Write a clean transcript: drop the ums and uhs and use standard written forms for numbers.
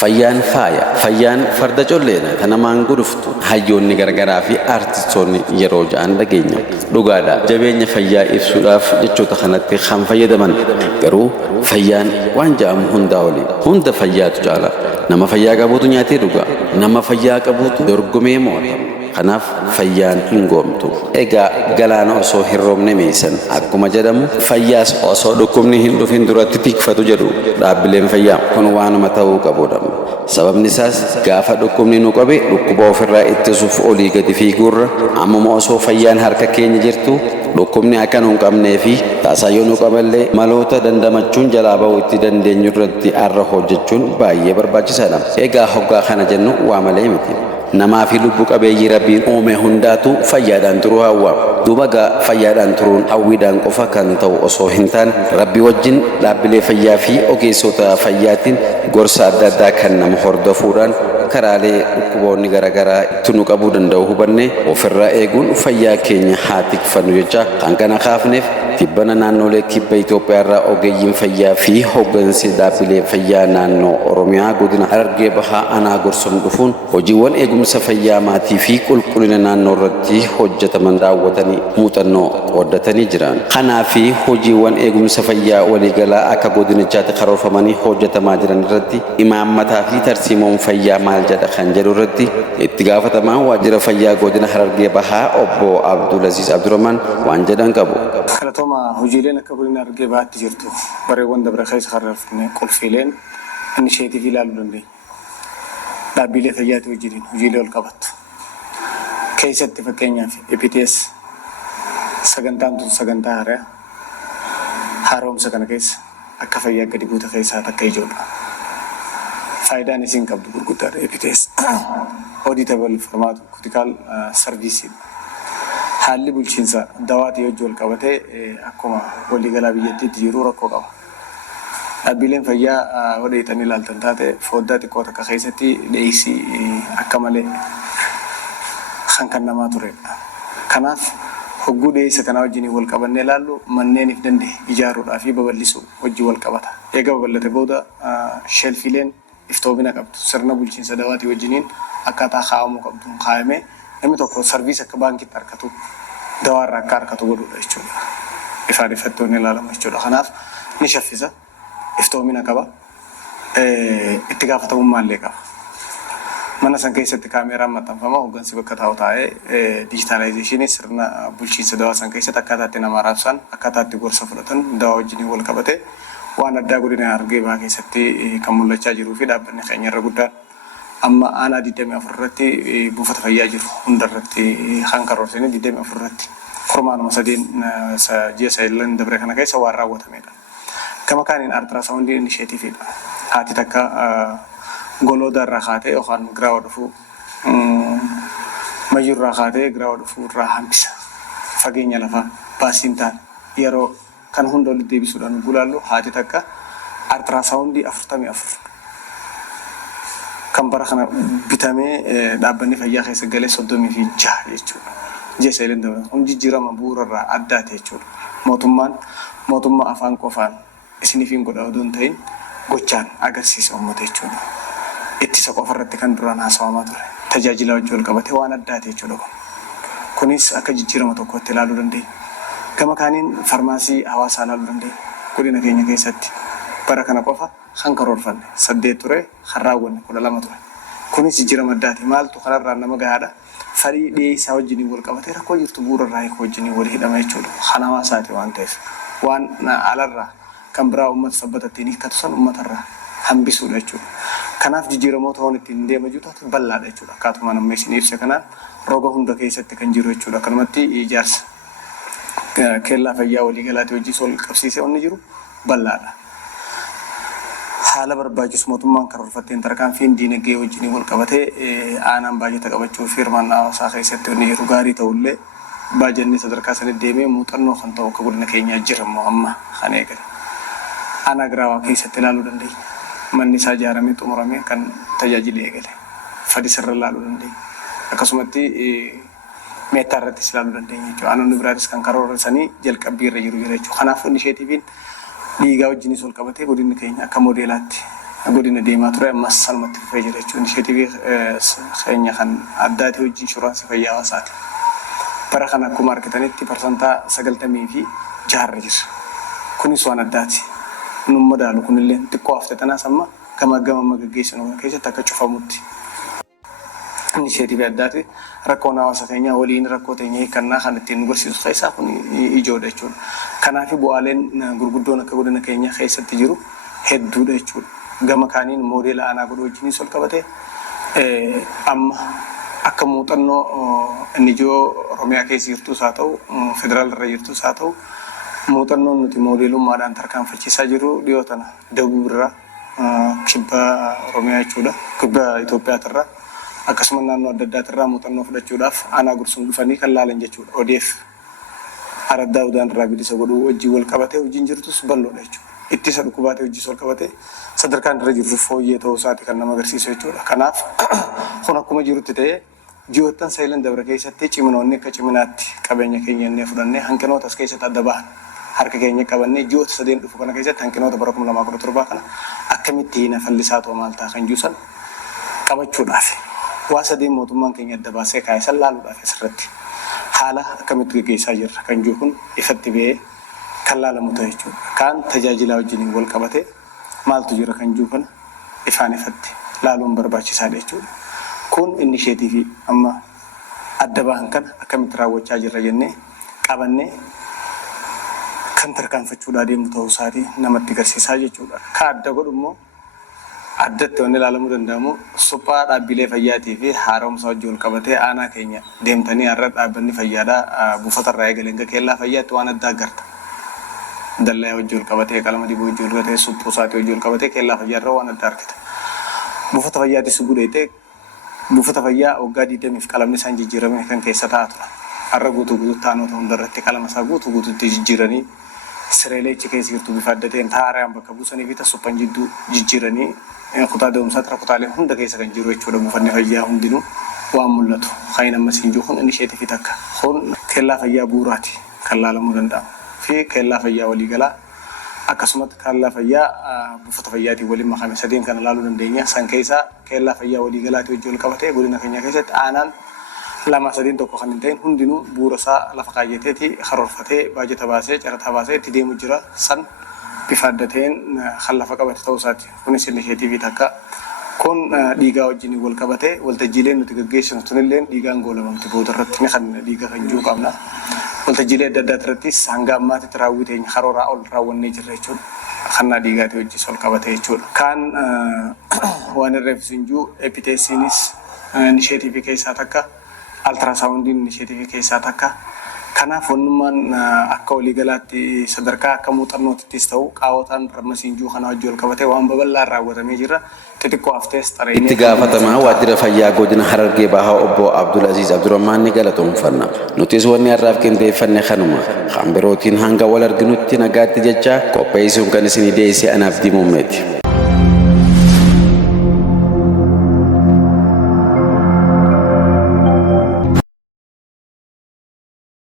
Fayyaan faaya. Fayyaan farda colleena kana maanguduftu hayyoonni garagaraa fi artistoonni yeroo ja'an dhageenya. Dhugaadha jabeenya fayyaa ibsuudhaaf jechoota kanatti kan fayyadaman garuu fayyaan waan ja'amu hundaa oli. Hunda fayyaatu caala. Nama fayyaa qabuutu nyaatee dhuga. Nama fayyaa qabuutu dorgomee mo'ata. Kanaaf fayyaan hin goomtu. Egaa galaana osoo hin roobne meesan akkuma jedhamu fayyaas osoo dhukkubni hin dhufin duratti tikfatu jedhu dhaabbileen fayyaa kun waanuma ta'uu qabudha. Sababni isaas gaafa dhukkubni nu qabe dhukkuba ofirraa ittisuuf olii gadi fiiguurra ammuma osoo fayyaan harka keenya jirtu dhukkubni akka nu hin qabnee fi taasaayyoo nu qaballee maloota dandamachuun jalaa ba'uu itti dandeenyu irratti arra hojjechuun baay'ee barbaachisaadha. Egaa hoggaa kana jennu waa malee miti. Namaa fi lubbu qabeeyyii rabbiin uume hundaatu fayyaadhaan turuu hawwa. Duuba gaa fayyaadhaan turuun hawwiidhaan qofa kan ta'u osoo hin taane rabbi wajjin dhaabbilee fayyaa fi ogeessota fayyaatiin gorsa adda addaa kan nama hordofuudhaan karaalee dhukkuboonni garaagaraa itti nu qabuu danda'u hubanne ofirraa eeguun fayyaa keenya haa tikfannu jecha kan kana kaafneef tibbana naannolee kibba Itoophiyaa irraa ogeeyyiin fayyaa fi hooggansi dhaabbilee fayyaa naannoo Oromiyaa godina Harargee Bahaa aanaa Gorsum dhufuun hojiiwwan eegumsa fayyaa maatii fi qulqullina naannoo irratti hojjetaman raawwatanii muuxannoo qooddatanii jiran. Kanaaf hojiiwwan eegumsa fayyaa waliigalaa akka godinichaatti karoorfamanii hojjetamaa jiran irratti imaammataa fi tarsiimoon fayyaa maal jedha kan jedhu irratti itti gaafatamaan waajjira fayyaa godina Harargee Bahaa obbo Abdulaziz Abdurrahman waan jedhan qabu. Karatoma hojiileen akka godina Harargee Bahaatti jirtu bareewwan dabra keessa hararfne qulfiileen initiative ilaaluu dandeenya. Dhaabbilee fayyaatti wajjin hojiilee ol qabatu. Keessatti fakkeenyaaf EPTS sagantaan tun sagantaa haaraa haaromsa kana keessa akka fayyaa gadi buuta keessaa takka ijoodha. Faayidaan isin qabdu gurguddaadha EPTS. Auditable format critical service. Haalli bulchiinsa dawaatii hojii wal qabatee akkuma waliigalaa biyyattiitti jiru rakkoo qaba. Dhaabbileen fayyaa odeeffannoo ilaaltan taate foddaa xiqqoo takka keessatti dheessii akka malee kan namaa turedha. Kanaaf hogguu dheessa kanaa wajjin wal qabannee ilaallu manneeniif danda'e ijaaruudhaa fi babal'isuu hojii wal qabata. Eega babal'ate booda shelfiileen iftoomina qabdu sirna bulchiinsa dawaatii wajjiniin akkaataa kaa'amuu qabdu kaa'amee namni tokko sarviis akka baankiitti harkatu dawaarraa akka harkatu godhudha jechuudha. Ifaan ifattoonni ilaalama jechuudha. Kanaaf ni shaffisa. Iftoomina qaba. Itti gaafatamummaa illee qaba. Mana san keessatti kaameeraan maxxanfama hooggansi bakka taa'u taa'ee dijitaalaayizeeshinii sirna bulchiinsa dawaa san keessatti akkaataa itti nama raabsan akkaataa itti gorsa fudhatan dawaa wajjin wal qabate waan addaa godina Harargee Bahaa keessatti kan mul'achaa jiruu fi dhaabbanni keenya irra guddaan amma aanaa 24 irratti buufata fayyaa jiru hundarratti kan karoorsanii 24 irratti kurmaanuma sadeen ji'a saayillan dabre kana keessa waan raawwatamedha. Gama kaaniin ultrasound initiativeedha. Haati takka golooda irraa kaatee yookaan giraa dhufuu mayyuu irraa kaatee giraa dhufuu irraa hambisa. Fageenya lafaa baasiin taane yeroo kan hunda walitti deebisuudhaan gulaallu haati takka ultrasound 44 kan bara kana bitamee dhaabbanni fayyaa keessa galee 36 jechuudha. Ji'a saayillan dabre kun jijjiirama bu'uura irraa addaate jechuudha. Mootummaa afaan qofaan isiniif hin godha odoo hin ta'in gochaan agarsiisa uummata jechuudha. Ittisa qofa irratti kan duraan haasawamaa ture. Tajaajila wajjin wal qabatee waan addaate jechuudha kun. Kunis akka jijjiirama tokkotti ilaaluu dandeenya. Gama kaaniin farmaasii hawaasaa ilaaluu dandeenya. Godina keenya keessatti bara kana qofa kan karoorfanne 8 ture, kan raawwanne 12 ture. Kunis jijjiirama addaati. Maaltu kanarraa nama gahaadha. Farii dhiyeessaa wajjin wal qabatee rakkoo jirtu bu'uura irraa hiikuu wajjin wal hidhama jechuudha. Kan hawaasaati waan ta'eef. Waan alarraa kan biraa uummata sabbatatti hiikkatu san uummatarraa hambisuudha jechuudha. Kanaaf jijjiiramoota waan ittiin deema jiru taate bal'aadha jechuudha. Akkaatuma namni isin ibsa kanaan roga hunda keessatti kan jiru jechuudha. Akkanumatti ijaarsa kellaa fayyaa waliigalaatti hojii sol qabsiisee wanni jiru bal'aadha. Haala barbaachisu mootummaan karoorfatteen tarkaanfiin diinagdee wajjin wal qabatee aanaan baajata qabachuu fi hirmaannaa hawaasaa keessatti wanni jiru gaarii ta'ullee baajanni sadarkaa sanitti deemee muuxannoo kan ta'u akka godina keenyaa jiramu amma kan eegale. Aanaa giraawaa keessatti ilaaluu dandeenya. Manni isaa ijaaramee xumuramee kan tajaajila eegale. Fadisarra ilaaluu dandeenya. Akkasumatti meettaa irrattis ilaaluu dandeenya jechuudha. Aanonni biraatis kan karoorsanii jalqabbii irra jiru jira jechuudha. Kanaaf innisheetiiviin dhiigaa wajjinis wal qabatee godinni keenya akka moodeelaatti godina deemaa ture ammas salmatti fufee jira jechuudha. Inishetiivii keenya kan addaati hojii inshuraansii fayyaa hawaasaati. Bara kana akkuma argitanitti parsantaa 96 jira. Kunis waan addaati. Nun madaalu kunillee xiqqoo hafte tanaas amma gama gaggeessinu keessatti akka cufamutti. Inishetiivii addaati rakkoon hawaasa keenyaa waliin rakkoo teenya hiikannaa kan ittiin nu barsiisu keessaa kun ijoodha jechuudha. Kanaaf bu'aaleen gurguddoon akka godina keenya keessatti jiru hedduudha jechuudha. Gama kaaniin moodeela aanaa godhu wajjinis ol qabate amma akka muuxannoo inni ijoo Oromiyaa keessa jirtus haa ta'u federaal irra jirtus haa ta'u muuxannoon nuti moodeelummaadhaan tarkaanfachiisaa jiru dhiyoo tana Dabuu irraa kibba Oromiyaa jechuudha. Kibba Itoophiyaatirraa akkasumas naannoo adda addaatirraa muuxannoo fudhachuudhaaf aanaa gursuun dhufanii kan laalan jechuudha. ODF araddaa udaan irraa bilisa godhuu wajjin wal qabate hojiin jirtus bal'oodha jechuudha. Ittisa dhukkubaatee hojii wal qabate sadarkaan irra jirru fooyyee ta'uu isaati kan nama agarsiisu jechuudha. Kanaaf kun akkuma jirutti ta'ee ji'oottan saayilan dabra keessatti ciminoonni akka ciminaatti qabeenya keenya innee fudhannee hanqinoota as keessatti adda bahan harka keenya qabannee ji'oota 3 dhufu kana keessatti hanqinoota bara 2017 kana akkamitti fallisaa ta'u maal ta'a kan juusan qabachuudhaaf waa 3 mootummaan keenya adda baasee kaa'isan laaluudhaaf asirratti haala akkamitti gaggeessaa jirra kan jiru kun ifatti ba'ee kan laalamu ta'e jechuudha. Kaan tajaajila wajjin wal qabate maaltu jira kan jiru kana ifaan ifatti laaluun barbaachisaadha jechuudha. Kun inishetiivii amma adda bahan kana akkamitti raawwachaa jirra jennee qabannee kan tarkaanfachuudhaa deemu ta'uu isaatii namatti agarsiisaa jechuudha. Ka adda godhu immoo addatti wanni ilaalamuu danda'amu suphaa dhaabbilee fayyaatii fi haaromsa wajjin wal qabatee aanaa keenya deemtanii har'a dhaabbanni fayyaadhaa buufatarraa eegalee hanga keellaa fayyaatti waan addaa agarta. Dallaa wajjin wal qabatee qalama dibuu wajjin wal qabatee suphuu isaatii wajjin wal qabatee keellaa fayyaarra waan addaa argita. Buufata fayyaatti si gudheetee buufata fayyaa waggaa 20 fi qalamni isaan jijjiiramanii kan keessa taa'aa turan. Har'a guutuu taanota hundarratti qalama isaa guutuutti jijjiiranii sireelee achi keessa jirtu bifa adda ta'een taaraan bakka buusanii fi tasuphan jidduu jijjiiranii kutaa da'umsaatti kutaalee hunda keessa kan jiru jechuudha. Buufanni fayyaa hundinuu waan mul'atu. Kan ammas hin jiru kun inishetiivii takka. Kun keellaa fayyaa bu'uuraati kan laalamuu danda'amu. Fi keellaa fayyaa waliigalaa akkasumas keellaa fayyaa buufata fayyaatiin waliin makame sadeen kana laaluu dandeenya. San keessaa keellaa fayyaa waliigalaatii wajjin wal qabatee godina keenya keessatti aanaan 2-3 tokko kan hin ta'in hundinuu bu'uura isaa lafa kaayyateeti karoorfatee baajata baasee carata baasee itti deemu jira. San bifa adda ta'een kan lafa qabate ta'uu isaati. Kunis inishetiivii takka. Kun dhiigaa wajjin wal qabatee waltajjiileen nuti gaggeessinu tunillee dhiigaan goolamamti booda irratti kan dhiiga kan jiru qabna. Waltajjiilee adda addaa irrattis hanga ammaatitti raawwiteenya karooraa ol raawwannee jirra jechuudha. Kannaa dhiigaatii wajjin wal qabate jechuudha. Kaan waan irreefis hin jiru epiteesiinis inishetiivii keessaa takka altiraasaawundiin inishetiivii keessaa takka. Kanaaf wannummaan akka waliigalaatti sadarkaa akka muuxannootittis ta'u qaawwataan rammasiin jiru kana wajjin wal qabatee waan babal'aan raawwatamee jira. Xixiqqoo haftees xareenii. Itti gaafatamaa waajjira fayyaa godina Harargee Bahaa obbo Abdul Aziz Abdurrahmaan ni galatoomfanna. Nutis wanni har'aaf qindeeffanne kanuma. Kan birootiin hanga wal arginutti nagaatti jecha qopheessuun kan isinii dhiyeesse anaaf Dimuumeeti.